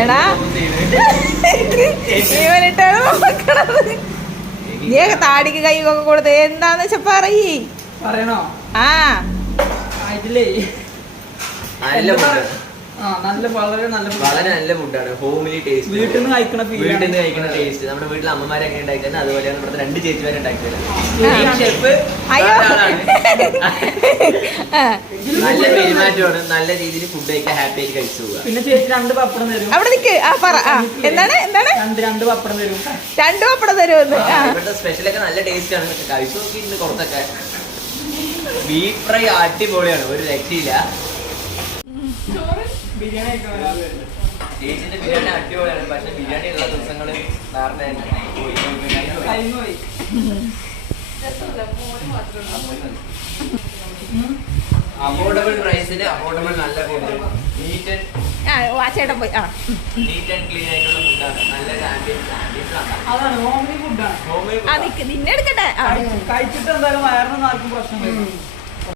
എടാ ഇവനിട്ടാണ് നോക്കണത്. നീ താടിക്ക് കൈ ഒക്കെ കൊടുത്ത് എന്താന്ന് വെച്ചാ പറയണോ? ആ വളരെ നല്ല ഫുഡാണ്. ഹോംലി ടേസ്റ്റ്, വീട്ടിൽ നിന്ന് കഴിക്കുന്ന ടേസ്റ്റ്. നമ്മുടെ വീട്ടിൽ അമ്മമാരൊക്കെ ഉണ്ടാക്കുന്നത് അതുപോലെയാണ് ഇവിടുത്തെ 2 ചേച്ചിമാരെ ഉണ്ടാക്കിയത്. നല്ല പെരുമാറ്റമാണ്, നല്ല രീതിയിൽ ഫുഡ് കഴിക്കാൻ ഹാപ്പി ആയിട്ട് കഴിച്ചു പോവുക. പിന്നെ ചേച്ചി 2 പപ്പടം തരും. അവിടെ നിൽക്ക്. എന്താണ് 2 പപ്പടം തരും. 2 പപ്പടം തരുമെന്ന്. ഇവിടുത്തെ സ്പെഷ്യലൊക്കെ നല്ല ടേസ്റ്റ് ആണ്. കഴിച്ചു നോക്കി ഇന്ന് കുറച്ചൊക്കെ. ബീഫ് ഫ്രൈ അടിപൊളിയാണ്, ഒരു രക്ഷയില്ല. ചേച്ചിന്റെ ബിരിയാണി അടിപൊളിയാണ്. പക്ഷെ ബിരിയാണി ഉള്ള ദിവസങ്ങള് അഫോർഡബിൾ പ്രൈസിന് അഫോർഡബിൾ നല്ല ഫുഡ്. നീറ്റ് ആൻഡ് ക്ലീൻ ആയിട്ടുള്ള ഫുഡാണ്. നല്ലൊരു നിന്നെ എടുക്കട്ടെ. കഴിച്ചിട്ട് എന്തായാലും വയറിനൊന്നും ആർക്കും പ്രശ്നം വരും.